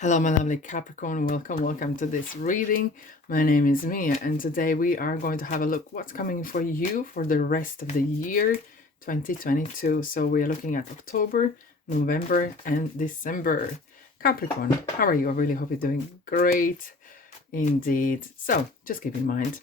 Hello, my lovely Capricorn. Welcome to this reading. My name is Mia, and today we are going to have a look what's coming for you for the rest of the year 2022. So we are looking at October, November, and December. Capricorn, how are you? I really hope you're doing great indeed. So just keep in mind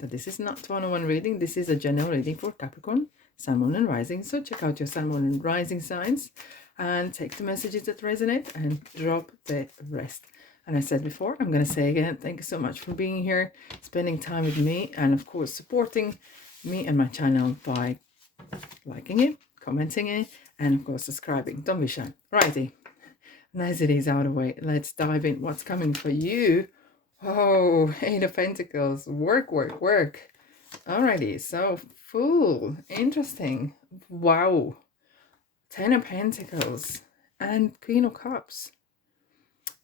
that this is not one-on-one reading. This is a general reading for Capricorn, Sun, Moon, and Rising. So check out your Sun, Moon, and Rising signs and take the messages that resonate and drop the rest. And I said before, I'm going to say again, thank you so much for being here, spending time with me, and of course supporting me and my channel by liking it, commenting it, and of course subscribing. Don't be shy. Righty, nice it is out of the way. Let's dive in. What's coming for you? Oh, Eight of Pentacles. Work. Alrighty, so Fool. Interesting. Wow. Ten of Pentacles and Queen of Cups.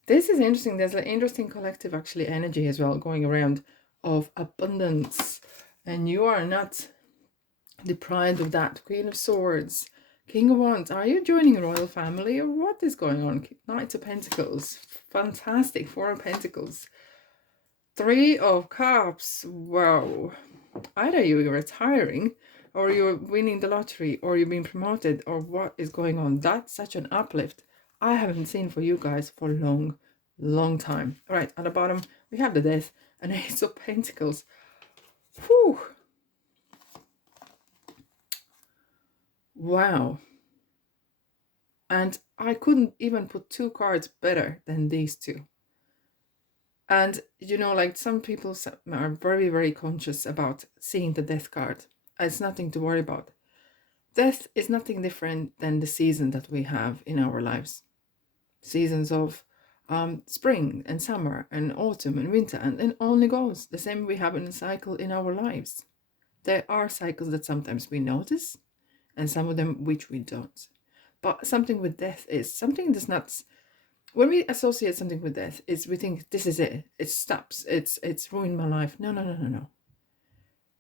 This is interesting. There's an interesting collective actually energy as well going around of abundance. And you are not deprived of that. Queen of Swords. King of Wands. Are you joining a royal family or what is going on? Knight of Pentacles. Fantastic. Four of Pentacles. Three of Cups. Wow. Either you're retiring or you're winning the lottery or you're being promoted or what is going on. That's such an uplift I haven't seen for you guys for a long time. All right, at the bottom we have the Death and Ace of Pentacles. Whew. Wow. And I couldn't even put two cards better than these two. And you know, like some people are very, very conscious about seeing the Death card. It's nothing to worry about. Death is nothing different than the season that we have in our lives. Seasons of spring and summer and autumn and winter, and it only goes. The same we have in a cycle in our lives. There are cycles that sometimes we notice and some of them which we don't. But something with death is something that's not... When we associate something with death, we think this is it. It stops. It's ruined my life. No.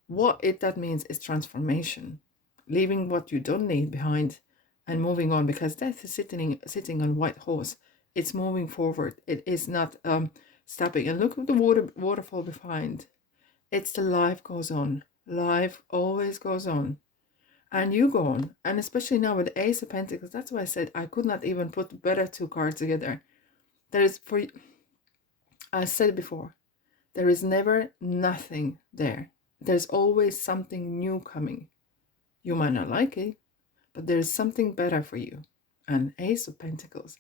What that means is transformation, leaving what you don't need behind and moving on, because death is sitting on white horse. It's moving forward. It is not stopping. And look at the waterfall behind. It's the life goes on. Life always goes on. And you go on. And especially now with the Ace of Pentacles, that's why I said I could not even put better two cards together. There is, for I said it before, there is never nothing there. There's always something new coming. You might not like it, but there's something better for you. And Ace of Pentacles.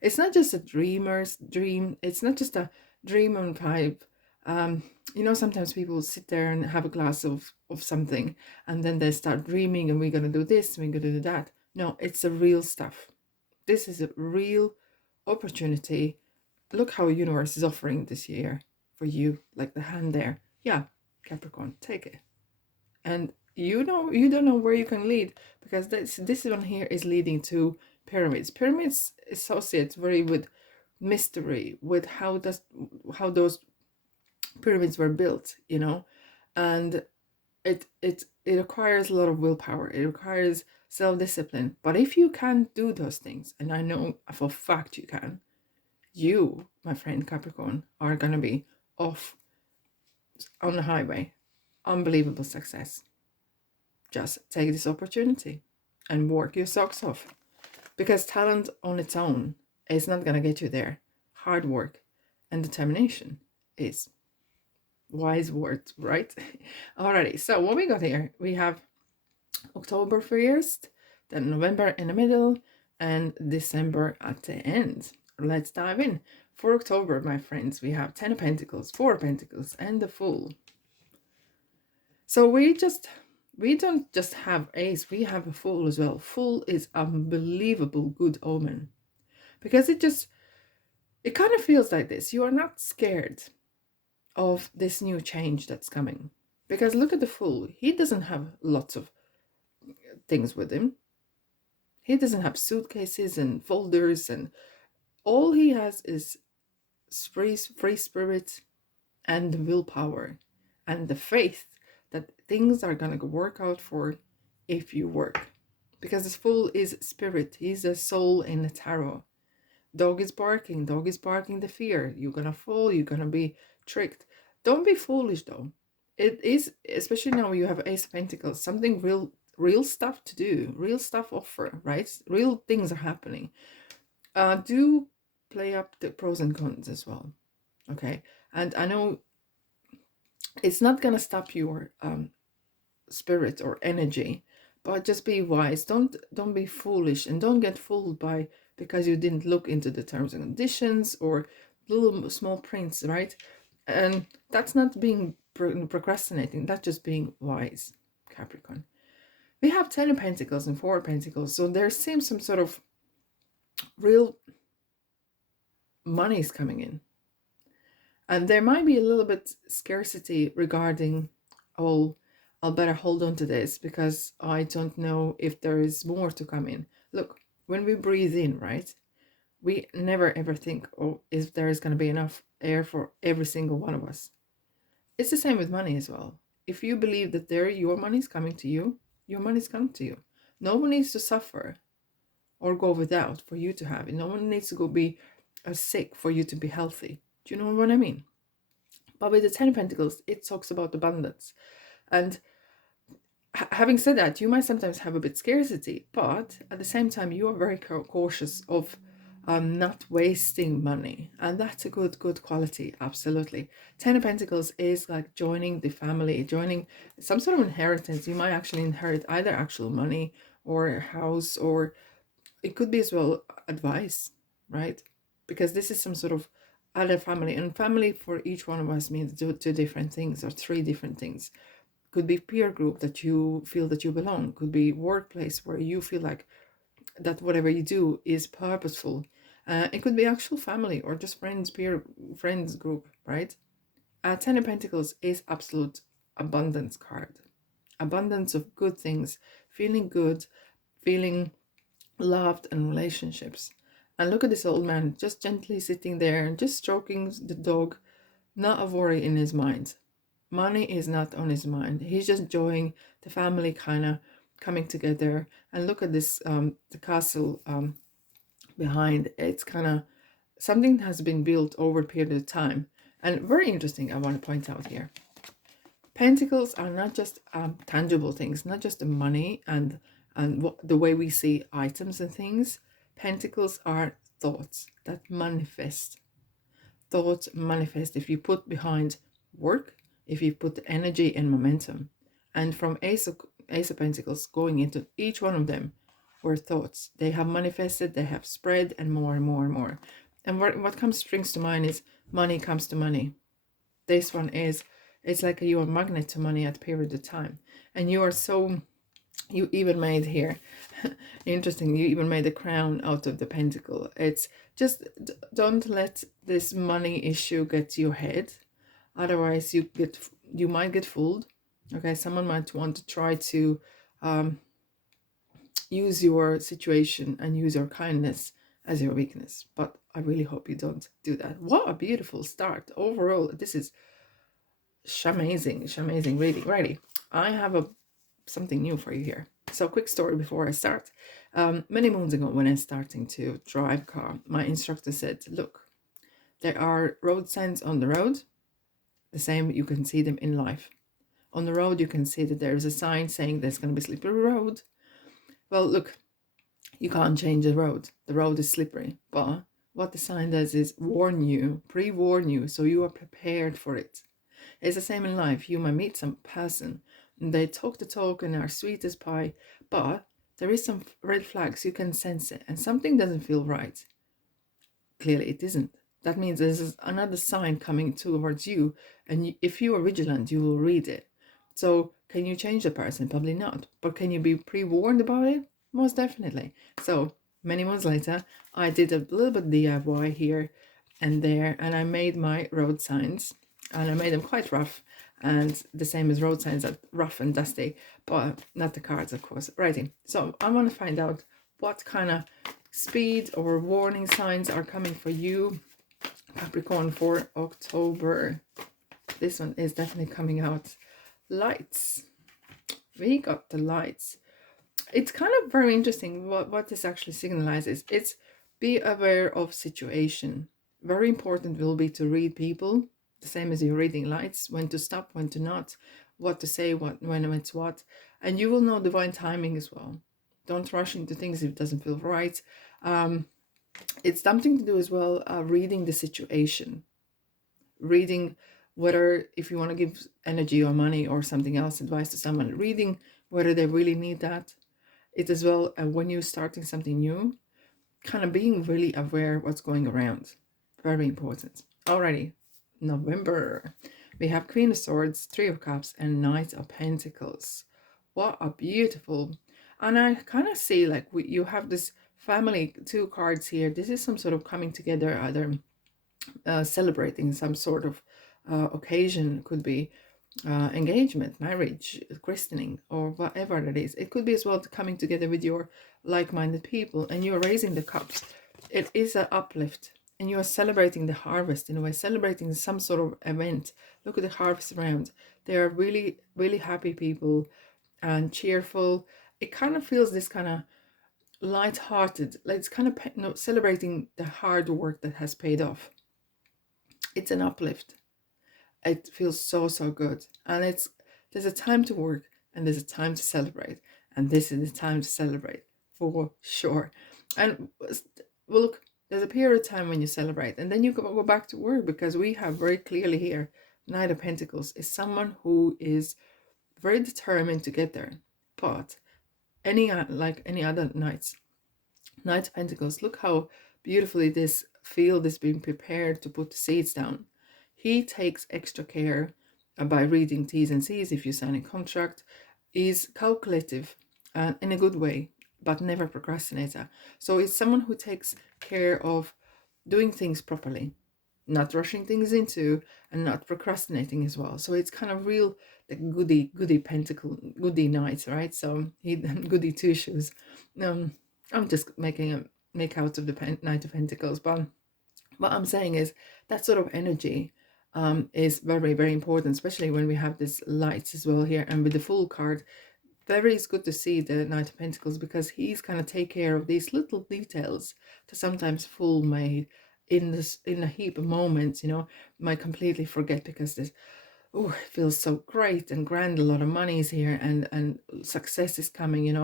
It's not just a dreamer's dream. It's not just a dream on pipe. You know, sometimes people sit there and have a glass of something and then they start dreaming and we're going to do this, we're going to do that. No, it's the real stuff. This is a real opportunity. Look how the universe is offering this year for you, like the hand there. Yeah, Capricorn, take it. And you don't know where you can lead, because this one here is leading to pyramids. Pyramids associates very with mystery, with how those pyramids were built, you know, and it requires a lot of willpower. It requires self-discipline. But if you can do those things, and I know for a fact you can, you, my friend Capricorn, are gonna be off on the highway. Unbelievable success. Just take this opportunity and work your socks off, because talent on its own is not gonna get you there. Hard work and determination is. Wise words, right? Alrighty, so what we got here, we have October 1st, then November in the middle, and December at the end. Let's dive in. For October, my friends, we have 10 of Pentacles, 4 of Pentacles, and the Fool. So we don't just have Ace, we have a Fool as well. Fool is unbelievable good omen, because it kind of feels like this. You are not scared of this new change that's coming, because look at the Fool. He doesn't have lots of things with him. He doesn't have suitcases and folders, and all he has is free spirit and willpower and the faith that things are gonna work out for if you work. Because this Fool is spirit. He's a soul in the tarot. Dog is barking, the fear. You're gonna fall, you're gonna be tricked. Don't be foolish though. It is, especially now you have Ace of Pentacles, something real stuff to do, real stuff offer, right? Real things are happening. Do play up the pros and cons as well. Okay. And I know it's not gonna stop your spirit or energy, but just be wise. Don't be foolish, and don't get fooled by because you didn't look into the terms and conditions or little small prints, right? And that's not being procrastinating, that's just being wise, Capricorn. We have 10 of Pentacles and 4 of Pentacles, so there seems some sort of real money is coming in, and there might be a little bit scarcity regarding, oh, I'll better hold on to this because I don't know if there is more to come in. Look, when we breathe in, right, we never ever think, oh, if there is going to be enough air for every single one of us. It's the same with money as well. If you believe that your money's coming to you, your money's coming to you. No one needs to suffer or go without for you to have it. No one needs to go be sick for you to be healthy. Do you know what I mean? But with the 10 of Pentacles, it talks about abundance. And having said that, you might sometimes have a bit scarcity, but at the same time, you are very cautious of not wasting money. And that's a good quality, absolutely. 10 of Pentacles is like joining the family, joining some sort of inheritance. You might actually inherit either actual money or a house, or it could be as well advice, right? Because this is some sort of other family, and family for each one of us means two different things or 3 different things. Could be peer group that you feel that you belong, could be workplace where you feel like that whatever you do is purposeful. It could be actual family or just friends group, right? 10 of Pentacles is absolute abundance card. Abundance of good things, feeling good, feeling loved, and relationships. And look at this old man just gently sitting there and just stroking the dog, not a worry in his mind. Money is not on his mind. He's just enjoying the family kind of coming together. And look at this, the castle behind. It's kind of something has been built over a period of time. And very interesting, I want to point out here. Pentacles are not just tangible things, not just the money and the way we see items and things. Pentacles are thoughts that manifest. Thoughts manifest if you put behind work, if you put the energy and momentum. And from Ace of Pentacles going into each one of them were thoughts. They have manifested, they have spread, and more and more and more. And what springs to mind is money comes to money. This one is, it's like you are a magnet to money at a period of time. And you are so, you even made here, interesting, you even made a crown out of the pentacle. It's just, don't let this money issue get to your head. Otherwise you might get fooled. Okay, someone might want to try to use your situation and use your kindness as your weakness. But I really hope you don't do that. What a beautiful start. Overall, this is amazing, really, righty. I have something new for you here. So quick story before I start. Many moons ago when I was starting to drive car, my instructor said, look, there are road signs on the road. The same, you can see them in life. On the road, you can see that there is a sign saying there's going to be a slippery road. Well, look, you can't change the road. The road is slippery. But what the sign does is warn you, pre-warn you, so you are prepared for it. It's the same in life. You might meet some person, and they talk the talk and are sweet as pie, but there is some red flags. You can sense it, and something doesn't feel right. Clearly, it isn't. That means there's another sign coming towards you, and if you are vigilant, you will read it. So can you change the person? Probably not. But can you be pre-warned about it? Most definitely. So many months later, I did a little bit DIY here and there, and I made my road signs, and I made them quite rough, and the same as road signs are rough and dusty, but not the cards, of course. Righty. So I want to find out what kind of speed or warning signs are coming for you, Capricorn, for October. This one is definitely coming out. Lights. We got the lights. It's kind of very interesting what this actually signalizes. It's Be aware of situation. Very important will be to read people, the same as you're reading lights, when to stop, when to not, what to say, when it's what. And you will know divine timing as well. Don't rush into things if it doesn't feel right. It's something to do as well, reading the situation. Reading whether, if you want to give energy or money or something else, advice to someone, reading whether they really need that. It as well, when you're starting something new, kind of being really aware what's going around. Very important. Alrighty, November. We have Queen of Swords, Three of Cups, and Knight of Pentacles. What a beautiful. And I kind of see like you have this family, two cards here. This is some sort of coming together, either celebrating some sort of occasion. Could be engagement, marriage, christening, or whatever it is. It could be as well coming together with your like-minded people, and you're raising the cups. It is an uplift, and you are celebrating the harvest in a way, celebrating some sort of event. Look at the harvest around. They are really, really happy people and cheerful. It kind of feels this kind of light-hearted, like it's kind of celebrating the hard work that has paid off. It's an uplift. It feels so, so good. And there's a time to work and there's a time to celebrate. And this is the time to celebrate for sure. And well, look, there's a period of time when you celebrate and then you go back to work, because we have very clearly here, Knight of Pentacles is someone who is very determined to get there. But like any other knights, Knight of Pentacles, look how beautifully this field is being prepared to put the seeds down. He takes extra care by reading T's and C's if you sign a contract, is calculative in a good way, but never procrastinator. So it's someone who takes care of doing things properly, not rushing things into, and not procrastinating as well. So it's kind of real the goody pentacle, goody knight, right? So he goody two shoes. I'm just making a make out of the Knight of Pentacles, but what I'm saying is that sort of energy is very, very important, especially when we have this lights as well here, and with the Fool card. Very is good to see the Knight of Pentacles, because he's kind of take care of these little details that sometimes Fool may in a heap of moments, might completely forget, because this it feels so great and grand, a lot of money is here, and success is coming,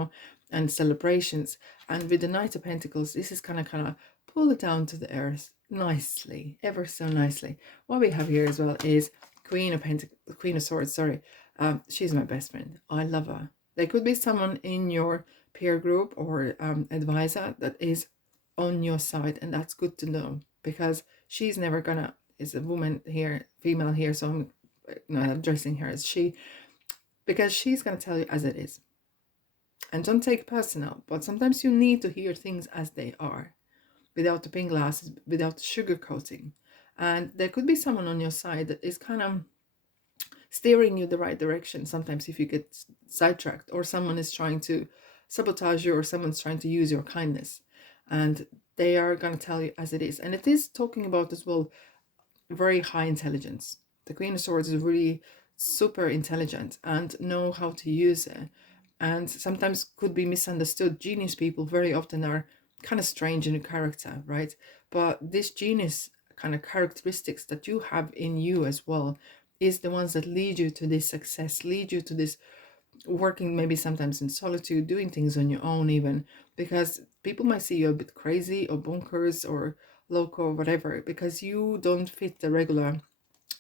and celebrations. And with the Knight of Pentacles, this is kind of pull it down to the earth nicely, ever so nicely. What we have here as well is Queen of Swords, sorry. She's my best friend. I love her. There could be someone in your peer group or advisor that is on your side, and that's good to know, because she's never gonna, is a woman here, female here, so I'm addressing her as she, because she's gonna tell you as it is. And don't take it personal, but sometimes you need to hear things as they are, without the pink glasses, without the sugarcoating. And there could be someone on your side that is kind of steering you the right direction sometimes if you get sidetracked, or someone is trying to sabotage you, or someone's trying to use your kindness, and they are going to tell you as it is. And it is talking about as well very high intelligence. The Queen of Swords is really super intelligent and know how to use it, and sometimes could be misunderstood. Genius people very often are kind of strange in character, right? But this genius kind of characteristics that you have in you as well is the ones that lead you to this success, lead you to this working maybe sometimes in solitude, doing things on your own even, because people might see you a bit crazy or bonkers or loco or whatever, because you don't fit the regular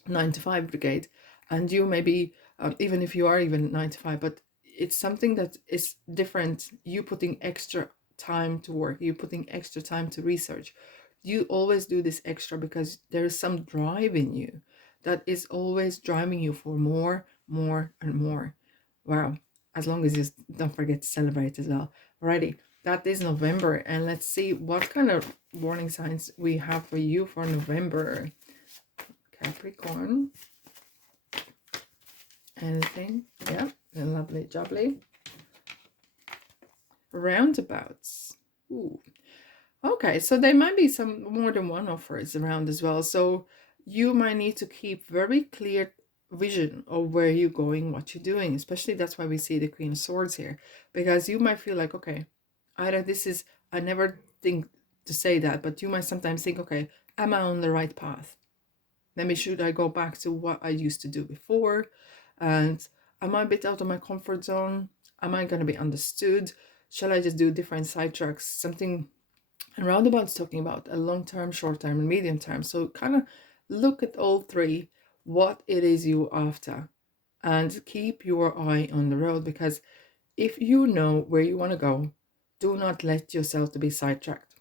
9 to 5 brigade. And you maybe, even if you are even 9 to 5, but it's something that is different. You putting extra time to work, you putting extra time to research. You always do this extra because there is some drive in you that is always driving you for more, and more. Wow. As long as you don't forget to celebrate as well. Alrighty, that is November, and let's see what kind of warning signs we have for you for November. Capricorn. Anything? Yeah, lovely jubbly. Roundabouts. Ooh. Okay, so there might be some more than one offers around as well. So you might need to keep very clear vision of where you're going, what you're doing. Especially that's why we see the Queen of Swords here, because you might feel like, okay, either this is, I never to say that, but you might sometimes think, okay, am I on the right path? Maybe should I go back to what I used to do before? And am I a bit out of my comfort zone? Am I going to be understood? Shall I just do different sidetracks? Something, and roundabout's talking about a long term, short term, and medium term. So kind of look at all three, what it is you after, and keep your eye on the road, because if you know where you want to go, do not let yourself to be sidetracked.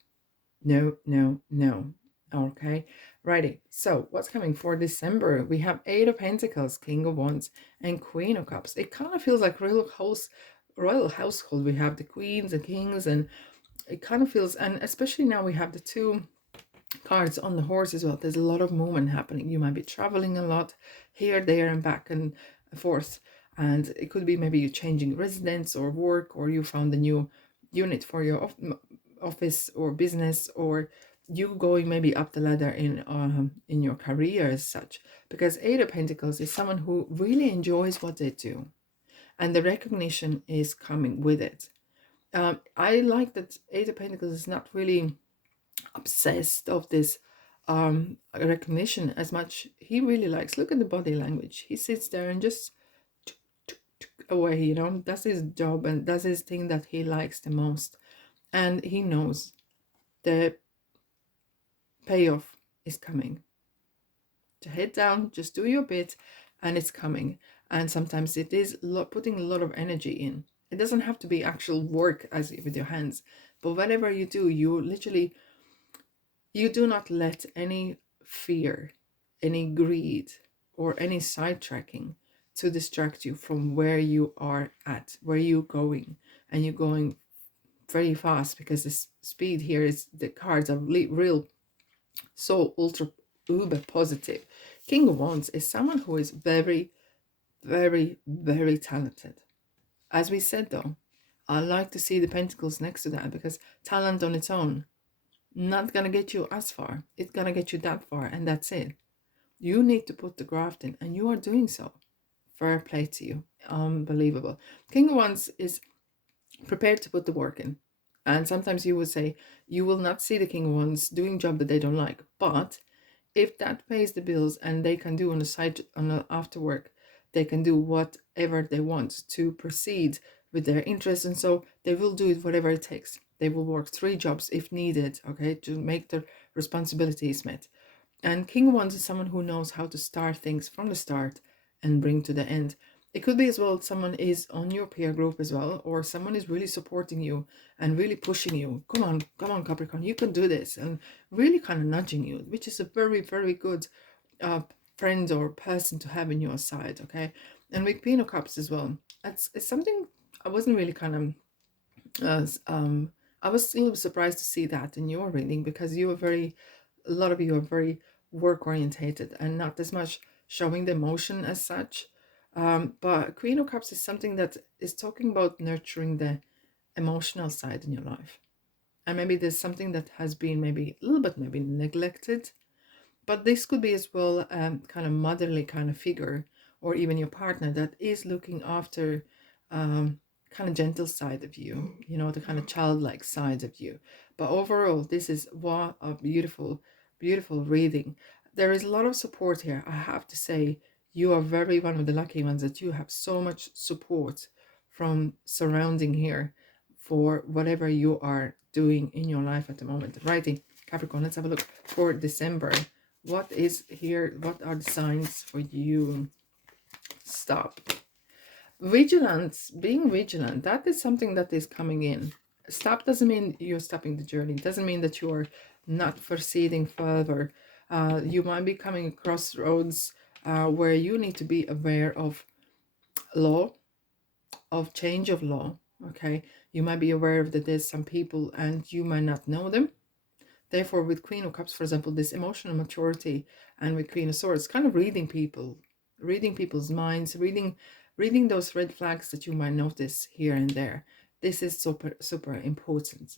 No, no, no. Okay, righty. So what's coming for December? We have Eight of Pentacles, King of Wands, and Queen of Cups. It kind of feels like royal household. We have the queens and kings, and it kind of feels, and especially now we have the two cards on the horse as well. There's a lot of movement happening. You might be traveling a lot here, there, and back and forth. And it could be maybe you changing residence or work, or you found a new unit for your office or business, or you going maybe up the ladder in your career as such. Because Eight of Pentacles is someone who really enjoys what they do, and the recognition is coming with it. I like that Eight of Pentacles is not really obsessed of this recognition as much. He really likes, look at the body language. He sits there and just away, you know, does his job and does his thing that he likes the most. And he knows the payoff is coming. To head down, just do your bit, and it's coming. And sometimes it is putting a lot of energy in. It doesn't have to be actual work as with your hands, but whatever you do, you literally, you do not let any fear, any greed, or any sidetracking to distract you from where you are at, where you're going. And you're going very fast, because the speed here is, the cards are real, so ultra uber positive. King of Wands is someone who is very, very, very talented. As we said though, I like to see the pentacles next to that, because talent on its own not gonna get you as far. It's gonna get you that far, and that's it. You need to put the graft in, and you are doing so. Fair play to you. Unbelievable. King of Wands is prepared to put the work in. And sometimes you would say you will not see the King of Wands doing job that they don't like. But if that pays the bills and they can do on the side, on the after work, they can do whatever they want to proceed with their interests, and so they will do it whatever it takes. They will work 3 jobs if needed, okay, to make their responsibilities met. And King of Wands is someone who knows how to start things from the start and bring to the end. It could be as well someone is on your peer group as well, or someone is really supporting you and really pushing you. Come on, Capricorn, you can do this, and really kind of nudging you, which is a very, very good friend or person to have in your side, okay? And with Queen of Cups as well, it's something I wasn't really kind of, I was a little surprised to see that in your reading, because you are very, a lot of you are very work orientated and not as much showing the emotion as such. But Queen of Cups is something that is talking about nurturing the emotional side in your life. And maybe there's something that has been maybe a little bit maybe neglected, but this could be as well kind of motherly kind of figure, or even your partner that is looking after kind of gentle side of you, you know, the kind of childlike side of you. But overall, this is what a beautiful, beautiful reading. There is a lot of support here. I have to say, you are very one of the lucky ones that you have so much support from surrounding here for whatever you are doing in your life at the moment. Righty, Capricorn, let's have a look for December. What is here? What are the signs for you? Stop. Vigilance, being vigilant, that is something that is coming in. Stop doesn't mean you're stopping the journey. It doesn't mean that you're not proceeding further. You might be coming across roads where you need to be aware of law, of change of law, okay? You might be aware of that there's some people and you might not know them. Therefore, with Queen of Cups, for example, this emotional maturity, and with Queen of Swords, kind of reading people, reading people's minds, reading those red flags that you might notice here and there. This is super, super important.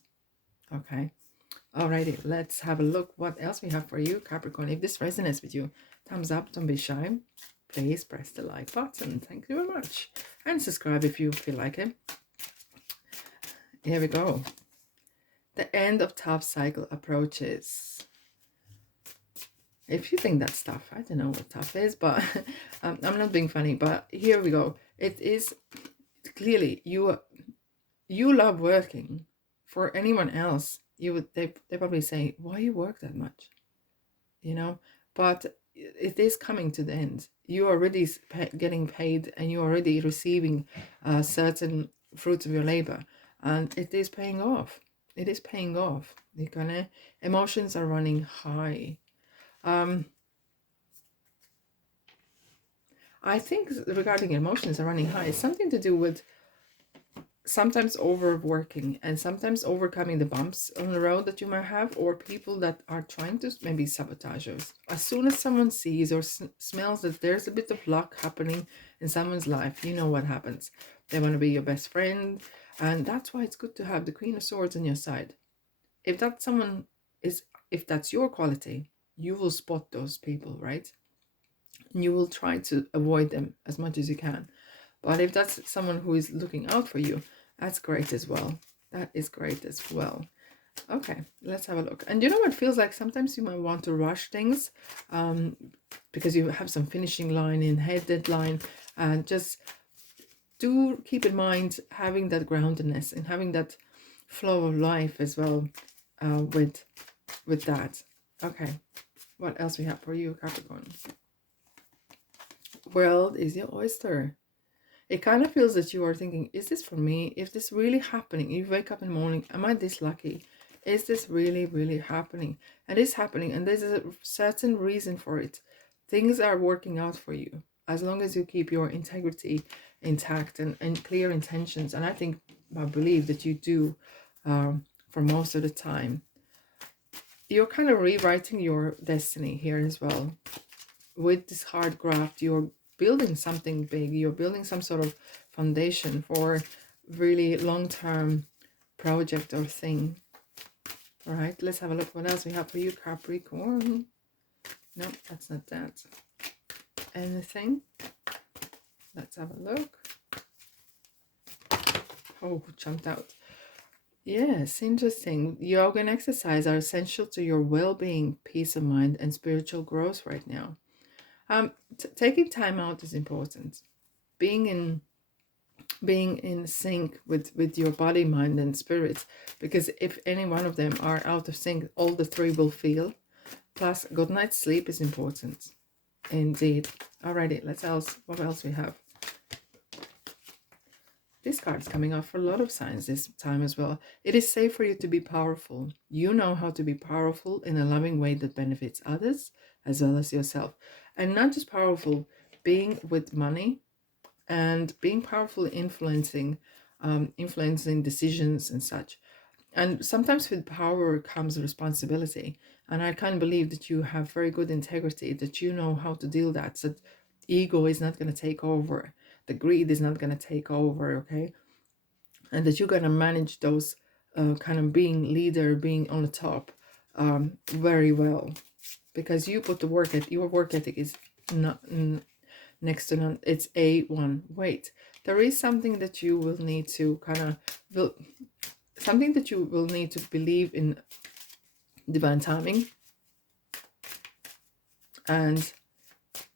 Okay. Alrighty, let's have a look what else we have for you, Capricorn. If this resonates with you, thumbs up, don't be shy. Please press the like button. Thank you very much. And subscribe if you feel like it. Here we go. The end of tough cycle approaches. If you think that's tough, I don't know what tough is, but I'm not being funny, but here we go. It is clearly you love working. For anyone else, they probably say, why you work that much? You know, but it is coming to the end. You are already getting paid, and you're already receiving certain fruits of your labor, and it is paying off. It is paying off. You're gonna Emotions are running high. I think regarding emotions are running high, it's something to do with sometimes overworking and sometimes overcoming the bumps on the road that you might have, or people that are trying to maybe sabotage us. As soon as someone sees or smells that there's a bit of luck happening in someone's life, you know what happens. They want to be your best friend, and that's why it's good to have the Queen of Swords on your side. If that's someone is, if that's your quality, you will spot those people, right? And you will try to avoid them as much as you can. But if that's someone who is looking out for you, that's great as well. That is great as well. Okay, let's have a look. And you know what it feels like? Sometimes you might want to rush things because you have some finishing line in head deadline, and just do keep in mind having that groundedness and having that flow of life as well with that. Okay, what else we have for you, Capricorn? World is your oyster. It kind of feels that you are thinking, is this for me? Is this really happening? You wake up in the morning, am I this lucky? Is this really, really happening? And it's happening, and there's a certain reason for it. Things are working out for you as long as you keep your integrity intact and clear intentions. And I believe that you do for most of the time. You're kind of rewriting your destiny here as well. With this hard graft, you're building something big. You're building some sort of foundation for really long-term project or thing. All right, let's have a look what else we have for you, Capricorn. No, that's not that. Anything? Let's have a look. Oh, jumped out. Yes, interesting. Yoga and exercise are essential to your well-being, peace of mind, and spiritual growth right now. Taking time out is important. Being in sync with your body, mind, and spirit, because if any one of them are out of sync, all the three will feel. Plus, good night's sleep is important. Indeed. Alrighty, what else we have? This card's coming off for a lot of signs this time as well. It is safe for you to be powerful. You know how to be powerful in a loving way that benefits others as well as yourself. And not just powerful, being with money and being powerful, influencing decisions and such. And sometimes with power comes responsibility. And I can't believe that you have very good integrity, that you know how to deal that. So ego is not going to take over. The greed is not going to take over, okay? And that you're going to manage those kind of being leader, being on the top very well. Because you put the work ethic, your work ethic is not next to none. It's A1. Wait, there is something that you will need to something that you will need to believe in divine timing. And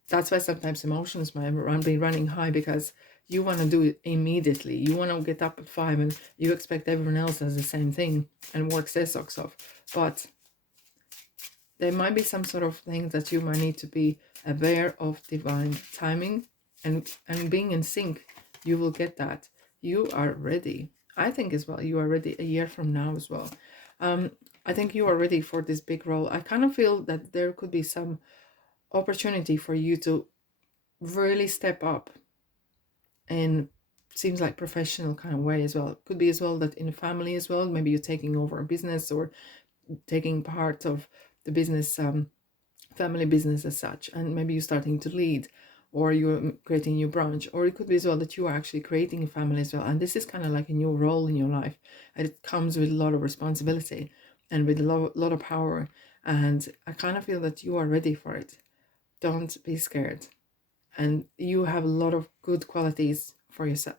that's why sometimes emotions might be running high, because you want to do it immediately. You want to get up at 5 and you expect everyone else does the same thing and works their socks off. But there might be some sort of thing that you might need to be aware of divine timing and being in sync. You will get that. You are ready. I think as well, you are ready a year from now as well. I think you are ready for this big role. I kind of feel that there could be some opportunity for you to really step up in, seems like, professional kind of way as well. It could be as well that in a family as well, maybe you're taking over a business or taking part of the business, family business as such, and maybe you're starting to lead, or you're creating a new branch, or it could be as well that you are actually creating a family as well, and this is kind of like a new role in your life, and it comes with a lot of responsibility and with a lot of power, and I kind of feel that you are ready for it. Don't be scared, and you have a lot of good qualities for yourself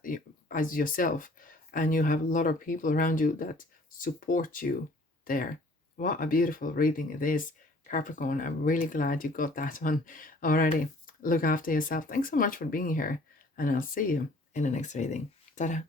as yourself, and you have a lot of people around you that support you there. What a beautiful reading it is, Capricorn. I'm really glad you got that one already. Look after yourself. Thanks so much for being here, and I'll see you in the next reading. Ta-da!